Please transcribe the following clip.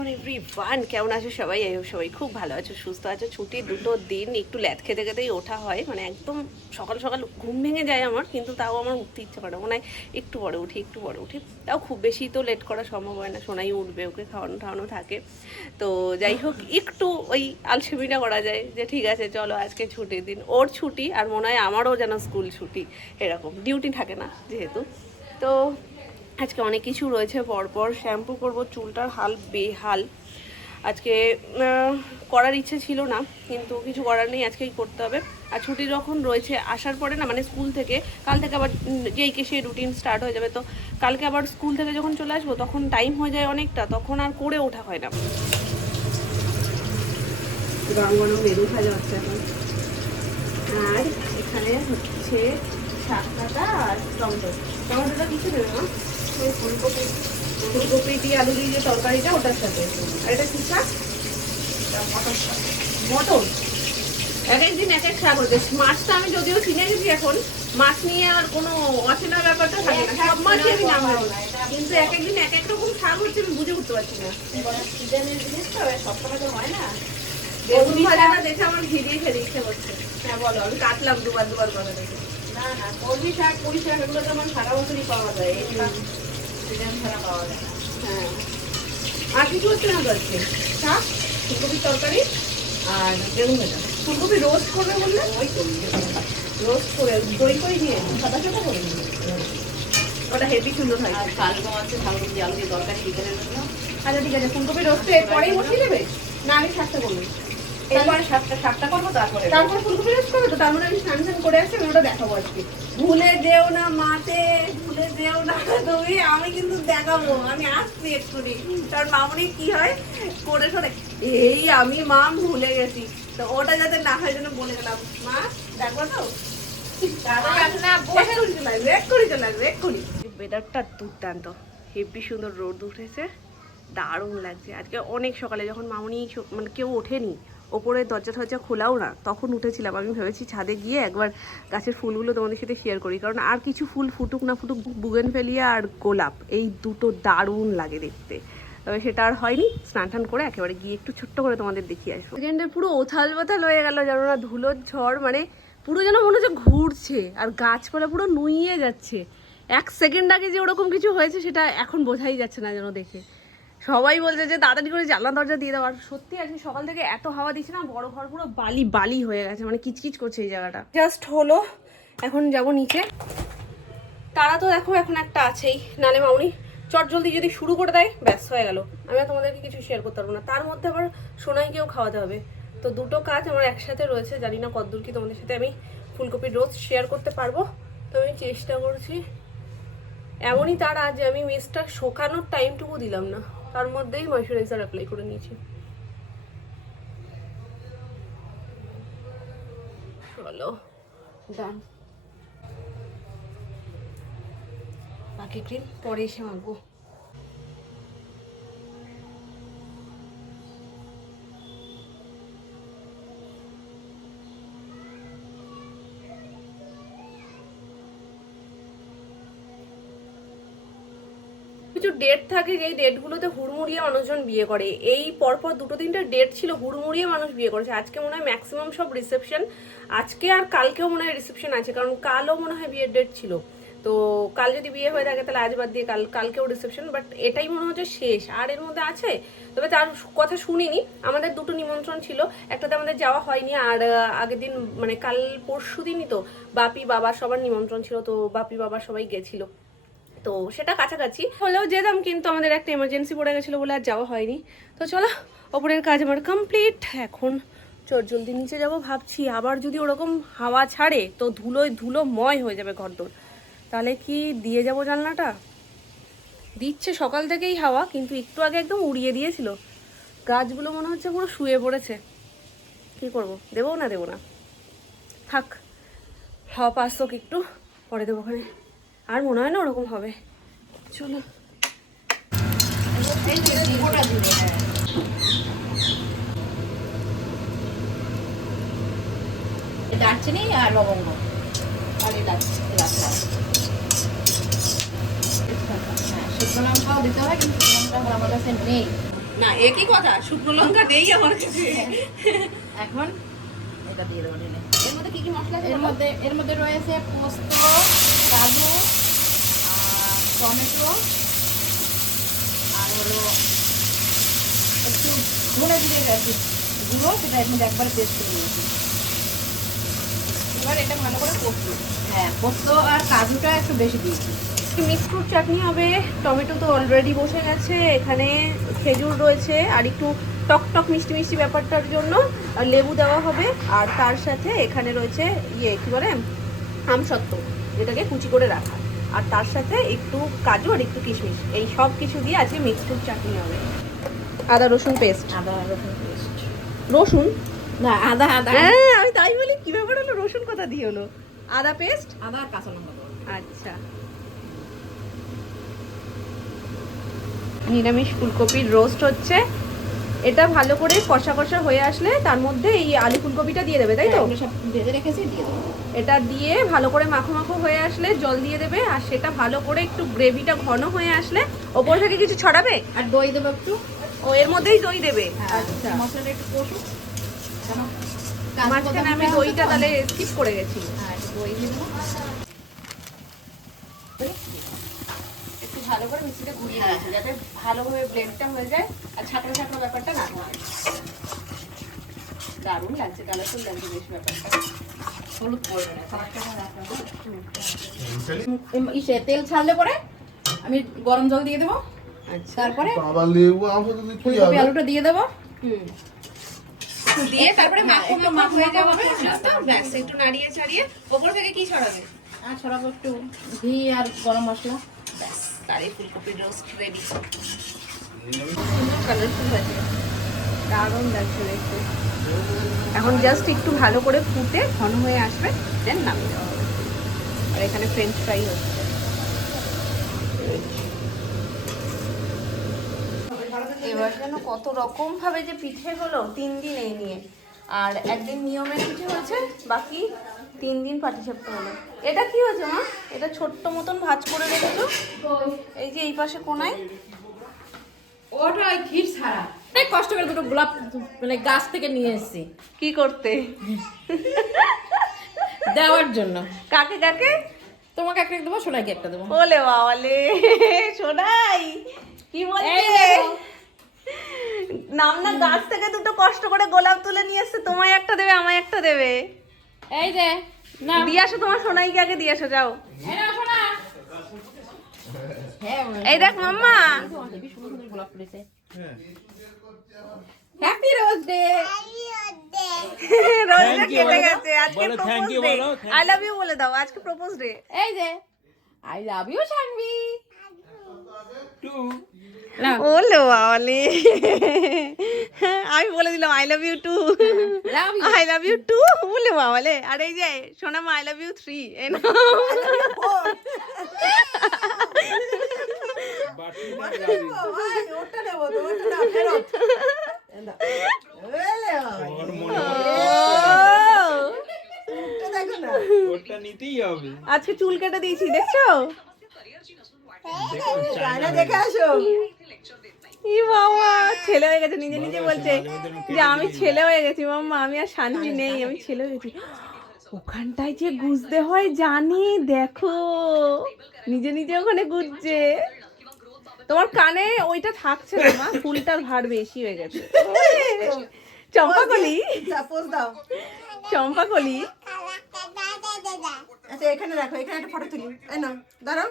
Afternoon everyone, কেমন আছো সবাই? সবাই খুব ভালো আছো, সুস্থ আছো। ছুটির দুটো দিন একটু ল্যাদ খেতে খেতেই ওঠা হয়, মানে একদম সকাল সকাল ঘুম ভেঙে যায় আমার, কিন্তু তাও আমার উঠতে ইচ্ছে করে, মনে হয় একটু পরে উঠি। তাও খুব বেশি তো লেট করা সম্ভব হয় না, সোনাই উঠবে, ওকে খাওয়ানো ঠাওয়ানো থাকে। তো যাই হোক, একটু ওই আলসেমিটা করা যায় যে ঠিক আছে চলো আজকে ছুটির দিন, ওর ছুটি আর মনে হয় আমারও যেন স্কুল ছুটি, এরকম ডিউটি থাকে না যেহেতু। তো আজকে অনেক কিছু রয়েছে, পরপর শ্যাম্পু করব, চুলটার হাল বেহাল। আজকে করার ইচ্ছে ছিল না, কিন্তু কিছু করার নেই, আজকেই করতে হবে। আর ছুটি যখন রয়েছে আসার পরে না, মানে স্কুল থেকে কাল থেকে আবার যেই কে সেই রুটিন স্টার্ট হয়ে যাবে, তো কালকে আবার স্কুল থেকে যখন চলে আসবো তখন টাইম হয়ে যায় অনেকটা, তখন আর করে ওঠা হয় না। গরম গরম মেরু ভাজা হচ্ছে এখন, আর এখানে হচ্ছে শাক কাটা আর টমেটোটা কিছু দেবে না, ফুলকপি দিয়ে আলু দিয়ে যে তরকারিটা ওটার সাথে। আর এটা কি শাক? মটর। এক একদিন এক এক শাক হচ্ছে। মাছটা আমি যদিও চিনে গেছি এখন, মাছ নিয়ে আর কোনো অচেনা ব্যাপারটা থাকে না, সব মাছই আমি নাম নেবো, কিন্তু এক একদিন এক এক রকম শাক হচ্ছে, আমি বুঝে উঠতে পারছি না। সিজনের জিনিস তো সবসময় তো হয় না। বেগুন ভাজাটা দেখে আমার ভিডিয়ে খেতে ইচ্ছে করছে। হ্যাঁ বলো, আমি কাটলাম দুবার করে দেখে। না কলমি শাক, পুঁই শাক এগুলো তো আমার সারা বছরই পাওয়া যায়, এই সিজন ছাড়া পাওয়া যায় না। হ্যাঁ, আর কিছু হচ্ছে না তো আজকে? শাক, ফুলকপির তরকারি আর বেগুন ভাজা। ফুলকপি রোস্ট করবে বললে? ওই তো রোস্ট করে দই দিয়ে সাদা সাদা করে ওটা হেভি সুন্দর হয়। আর শালগম আছে, শালগম দিয়ে আলু দিয়ে তরকারি চিকেনের জন্য। আচ্ছা ঠিক আছে, ফুলকপি রোস্টে পরেই বসিয়ে দেবে না আমি শাকটা করবো? এরপরে শাকটা করবো, তারপর ফুলকপি রোস্ট করবে। তো তার মানে আমি স্নান করে আসছি, আমি ওটা দেখাবো আজকে। ভুলে যেও না মাতে, ভুলে যেও না তুমি, আমি কিন্তু দেখাবো, আমি আসছি এক্ষুনি। কারণ মামনি কি হয় করে শোনে, এই আমি মাম ভুলে গেছি, তো ওটা যাতে না হয় জন্য বলে গেলাম। মা দেখো তো, ওয়েদারটা দুর্দান্ত, হেভি সুন্দর রোদ উঠেছে, দারুণ লাগছে। আজকে অনেক সকালে যখন মামনি মানে কেউ ওঠেনি, ওপরে দরজা টরজা খোলাও না, তখন উঠেছিলাম। আমি ভেবেছি ছাদে গিয়ে একবার গাছের ফুলগুলো তোমাদের সাথে শেয়ার করি, কারণ আর কিছু ফুল ফুটুক না ফুটুক, বুগেনভেলিয়া আর গোলাপ এই দুটো দারুণ লাগে দেখতে। তবে সেটা আর হয়নি, স্নান টান করে একেবারে গিয়ে একটু ছোট্ট করে তোমাদের দেখিয়ে আসবো। সেকেন্ডে পুরো ওথাল পাথাল হয়ে গেল, জানো না, ধুলোর ঝড়, মানে পুরো যেন মনে হচ্ছে ঘুরছে, আর গাছপালা পুরো নুইয়ে যাচ্ছে। এক সেকেন্ড আগে যে ওরকম কিছু হয়েছে সেটা এখন বোঝাই যাচ্ছে না যেন দেখে। সবাই বলছে যে তাড়াতাড়ি করে জানলা দরজা দিয়ে দেওয়ার। সত্যি আজকে সকাল থেকে এত হাওয়া দিচ্ছে না, বড় ঘর পুরো বালি হয়ে গেছে, মানে কিচকিচ করছে এই জায়গাটা। জাস্ট হলো, এখন যাব নিচে। তারা তো দেখো এখন একটা আছেই, নালে মামনি চট জলদি যদি শুরু করে দেয় ব্যাস হয়ে গেল, আমি তোমাদেরকে কিছু শেয়ার করতে পারবো না। তার মধ্যে আবার সোনাইকেও খাওয়াতে হবে, তো দুটো কাজ আমার একসাথে রয়েছে। জানি না কতদূর কি তোমাদের সাথে আমি ফুলকপির রোস্ট শেয়ার করতে পারবো, তো আমি চেষ্টা করছি। এমনই তারা যে আমি মেসটা শোকানোর টাইমটুকু দিলাম না, তার মধ্যেই ময়শ্চারাইজার অ্যাপ্লাই করে নিয়েছি। চলো ডান, বাকি ক্রিম পরে এসে মাখবো। কিছু ডেট থাকে, যেই ডেটগুলোতে হুড়মুড়িয়ে মানুষজন বিয়ে করে। এই পরপর দুটো তিনটা ডেট ছিল, হুড়মুড়িয়ে মানুষ বিয়ে করেছে। আজকে মনে হয় ম্যাক্সিমাম সব রিসেপশন, আজকে আর কালকেও মনে হয় রিসেপশন আছে, কারণ কালও মনে হয় বিয়ের ডেট ছিল। তো কাল যদি বিয়ে হয়ে থাকে তাহলে আজ বাদ দিয়ে কালকেও রিসেপশন, বাট এটাই মনে হচ্ছে শেষ, আর এর মধ্যে আছে। তবে তার কথা শুনিনি, আমাদের দুটো নিমন্ত্রণ ছিল, একটাতে আমাদের যাওয়া হয়নি, আর আগের দিন মানে কাল পরশু দিনই তো বাপি বাবার সবার নিমন্ত্রণ ছিল, তো বাপি বাবার সবাই গেছিল, তো সেটা কাছাকাছি হলেও যেতাম, কিন্তু আমাদের একটা এমার্জেন্সি পড়ে গেছিলো বলে আর যাওয়া হয়নি। তো চলো, ওপরের কাজ আমার কমপ্লিট, এখন চট জলদি নিচে যাব। ভাবছি আবার যদি ওরকম হাওয়া ছাড়ে তো ধুলোময় হয়ে যাবে ঘরদোর, তাহলে কি দিয়ে যাব জানলাটা? দিচ্ছে সকাল থেকেই হাওয়া, কিন্তু একটু আগে একদম উড়িয়ে দিয়েছিল। গাছগুলো মনে হচ্ছে পুরো শুয়ে পড়েছে। কি করব, দেবো না থাক, হাওয়া পাসক, একটু পরে দেবো ওখানে। আর মনে হয় না ওরকম হবে। চলো দারচিনি আর লবঙ্গ আর এলাচ, শুকনো লঙ্কাও দিতে হয়, কিন্তু শুকনো লঙ্কা আমার কাছে নেই। না একই কথা, শুকনো লঙ্কা নেই আমার কাছে। এখন এটা দিয়ে দেবো ঢেলে। এর মধ্যে কি কি মশলা আছে? এর মধ্যে রয়েছে পোস্ত, কাজু, আর টমেটো, আর হলো একটু ধনে জিরে আছে গুঁড়ো, সেটা এর মধ্যে একবারে পেস্ট করে নিয়েছি। এবার এটা ভালো করে কষবো। হ্যাঁ, পোস্ত আর কাজুটা একটু বেশি দিয়েছি। মিক্স ফ্রুট চাটনি হবে। টমেটো তো অলরেডি বসে গেছে, এখানে খেজুর রয়েছে, আর একটু টক টক মিষ্টি মিষ্টি ব্যাপারটার জন্য লেবু দেওয়া হবে। আর তার সাথে এখানে রয়েছে কি বলে আমসত্ত্ব, যেটাকে কুচি করে রাখা। আর তার সাথে একটু কাজু আর একটু কিশমিশ, এই সব কিছু দিয়ে আজকে মিক্স ফ্রুট চাটনি হবে। আদা রসুন পেস্ট। আদা রসুন পেস্ট। রসুন না, আদা আদা হ্যাঁ, আমি তাই বলি কি ব্যাপার হলো, রসুন কোথা দিয়ে হলো? আদা পেস্ট। আদা আর কাঁচা লঙ্কা দেবো। আচ্ছা, নিরামিষ ফুলকপির রোস্ট হচ্ছে। এটা ভালো করে কষা কষা হয়ে আসলে তার মধ্যে এই আলু ফুলকপিটা দিয়ে দেবে, তাই তো? এগুলো সব ভেজে রেখেছি, দিয়ে দেবো। এটা দিয়ে ভালো করে মাখো মাখো হয়ে আসলে জল দিয়ে দেবে, আর সেটা ভালো করে একটু গ্রেভিটা ঘন হয়ে আসলে ওপর থেকে কিছু ছড়াবে। আর দই দেবো একটু। ও এর মধ্যেই দই দেবে? আচ্ছা, মশলাটা একটু কষুক। মাঝখানে আমি দইটা তাহলে স্কিপ করে গেছি। হ্যাঁ, একটু দই দিয়ে দেবো। একটু ভালো করে মিক্সিটা ঘুরিয়ে দিয়েছি যাতে ভালোভাবে ব্লেন্ডটা হয়ে যায় আর ছাকড়া ছাকড়া ব্যাপারটা না হয়। দারুণ লাগছে, কালারফুল লাগছে বেশ ব্যাপারটা। হলুদ পড়বে না, ইসে তেল ছাড়লে পরে আমি গরম জল দিয়ে দেবো। আচ্ছা, তারপরে বাবা লেবু আমও তো দিতে ফুলকপি হবে। আলুটা দিয়ে দেবো। দিয়ে তারপরে মাখো একটু মাখো হয়ে যাবে মাখো মশলাটা, ব্যাস একটু নাড়িয়ে ছাড়িয়ে ওপর থেকে কি ছড়াবে? আর ছড়াবো একটু ঘি আর গরম মশলা। ব্যাস, তার এই ফুলকপির রোস্ট রেডি। সুন্দর কালারফুল হয়েছে, দারুণ লাগছে দেখতে। এখন জাস্ট একটু ভালো করে ফুটে ঘন হয়ে আসবে, দেন নামিয়ে দেওয়া হবে। আর এখানে ফ্রেঞ্চ ফ্রাই হচ্ছে। এবার যেন কত রকম ভাবে যে পিঠে হলো 3 দিন এই নিয়ে। আর একদিন নিয়মের পিঠে হয়েছে, বাকি 3 দিন পাটিসাপটা হলো। এটা কি হয়েছে মা? এটা ছোট্ট মতন ভাঁজ করে রেখেছো, এই যে এই পাশে কোনায়। ওটা ওই ক্ষীর ছাড়া অনেক কষ্ট করে দুটো গোলাপ মানে গাছ থেকে নিয়ে এসেছি কি করতে? দেওয়ার জন্য। কাকে কাকে? তোমাকে একটা দেবো, সোনাইকে একটা দেবো। ওলে বাবালে, শোনাই কি বলছে? নাম না গাছ থেকে দুটো কষ্ট করে গোলাপ তুলে নিয়ে এসছে, তোমায় একটা দেবে আমায় একটা দেবে। এই যে না, দিয়ে আসো, তোমার সোনাইকে আগে দিয়ে আসো, যাও। এই নাও সোনা। হ্যাঁ, এই দেখ মাম্মা, হেবি সুন্দর সুন্দর গোলাপ ফুটেছে। Happy rose day. রোজটা কেটে গেছে, আজকে বলো, thank প্রপোজ you ডে। বলো, thank আই লাভ ইউ বলে দাও, আজকে প্রপোজ ডে। এই যে I love you Shanvi. Too না, ওলে বাবালে, আমি বলে দিলাম I love you too. Love you. I love you too বলে বাবালে। আর এই যে সোনামা আই লাভ ইউ 3 এ না। ওটা নিতেই হবে। আজকে চুল কেটে দিয়েছি, দেখছো? দেখে আসো। ই বাবা, ছেলে হয়ে গেছে, নিজে নিজে বলছে যে আমি ছেলে হয়ে গেছি মাম্মা, আমি আর শান্তি নেই, আমি ছেলে হয়ে গেছি। ওখানটায় যে গুজতে হয় জানি, দেখো নিজে নিজে ওখানে গুজছে। তোমার কানে ওইটা থাকছে না মা, ফুলটার ভার বেশি হয়ে গেছে। চম্পাকলি, চম্পাকলি। আচ্ছা এখানে রাখো, এখানে একটা ফটো তুলি। এই নাও, দাঁড়াও।